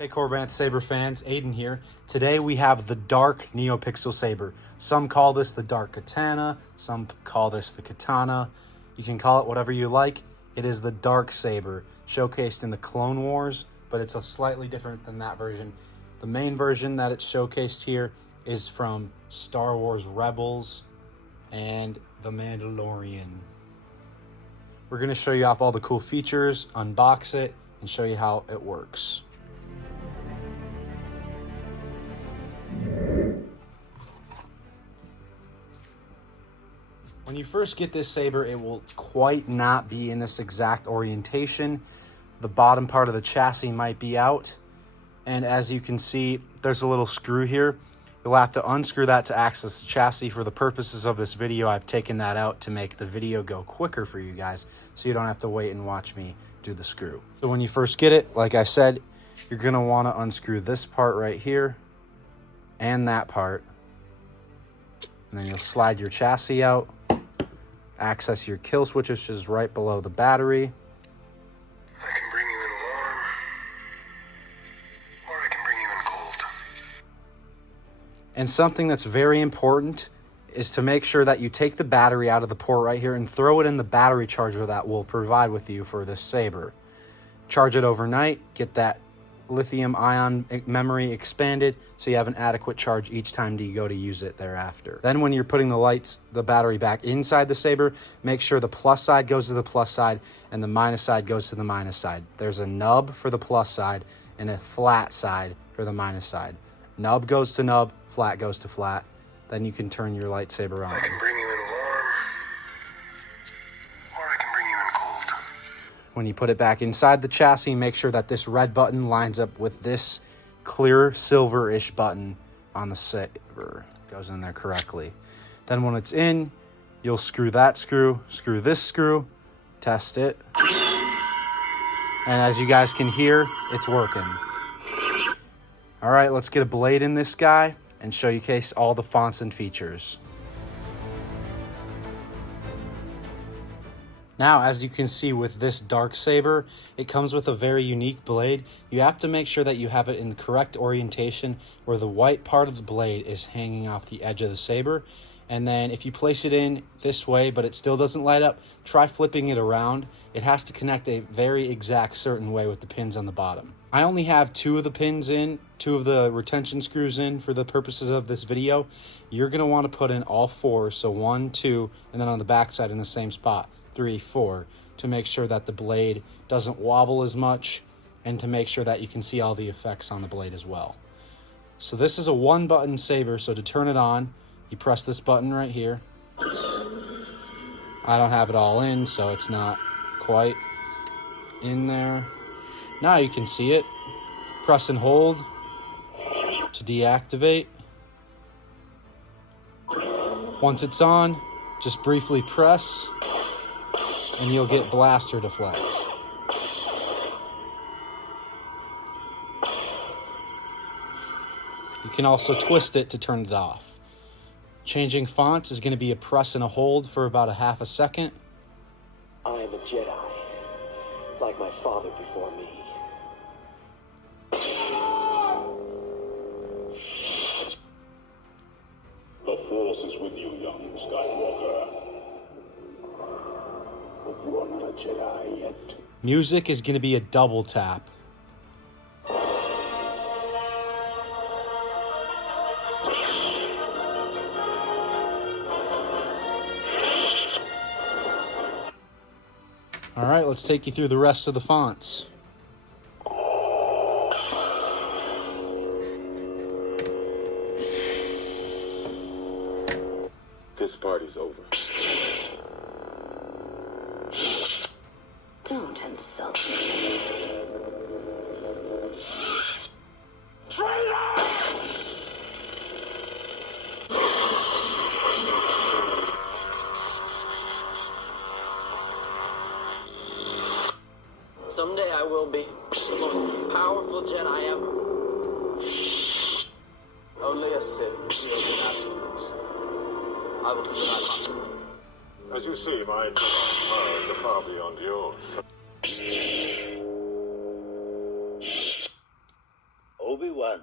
Hey Korbanth Saber fans, Aiden here. Today we have the Dark NeoPixel Saber. Some call this the Dark Katana, some call this the Katana. You can call it whatever you like. It is the Dark Saber, showcased in the Clone Wars, but it's a slightly different than that version. The main version that it's showcased here is from Star Wars Rebels and the Mandalorian. We're going to show you off all the cool features, unbox it, and show you how it works. When you first get this saber, it will quite not be in this exact orientation. The bottom part of the chassis might be out. And as you can see, there's a little screw here. You'll have to unscrew that to access the chassis. For the purposes of this video, I've taken that out to make the video go quicker for you guys, so you don't have to wait and watch me do the screw. So when you first get it, like I said, you're gonna wanna unscrew this part right here and that part. And then you'll slide your chassis out. Access your kill switch, which is right below the battery. I can bring you in warm, or I can bring you in cold. And something that's very important is to make sure that you take the battery out of the port right here and throw it in the battery charger that we'll provide with you for this saber. Charge it overnight, get that lithium ion memory expanded so you have an adequate charge each time you go to use it thereafter. Then when you're putting the battery back inside the saber, make sure the plus side goes to the plus side and the minus side goes to the minus side. There's a nub for the plus side and a flat side for the minus side. Nub goes to nub, flat goes to flat. Then you can turn your lightsaber on. I can bring you in warm, or I can bring you in cold. When you put it back inside the chassis, make sure that this red button lines up with this clear silver-ish button on the saber. Goes in there correctly. Then when it's in, you'll screw that screw this screw, test it. And as you guys can hear, it's working. All right, let's get a blade in this guy and showcase all the fonts and features. Now, as you can see with this Dark Saber, it comes with a very unique blade. You have to make sure that you have it in the correct orientation where the white part of the blade is hanging off the edge of the saber. And then if you place it in this way, but it still doesn't light up, try flipping it around. It has to connect a very exact certain way with the pins on the bottom. I only have two of the pins in, two of the retention screws in for the purposes of this video. You're gonna wanna put in all four, so 1, 2, and then on the back side in the same spot. 3, 4, to make sure that the blade doesn't wobble as much and to make sure that you can see all the effects on the blade as well. So this is a 1-button saber, so to turn it on, you press this button right here. I don't have it all in, so it's not quite in there. Now you can see it. Press and hold to deactivate. Once it's on, just briefly press and you'll get blaster deflect. You can also twist it to turn it off. Changing fonts is going to be a press and a hold for about a half a second. I am a Jedi, like my father before me. The Force is with you, young Skywalker. But you are not a Jedi yet. Music is going to be a double tap. All right, let's take you through the rest of the fonts. This party's over. Don't insult me. Someday I will be the most powerful Jedi ever. Only a Sith wielded absolutes. I will do what I must. As you see, my divine powers are far beyond yours. one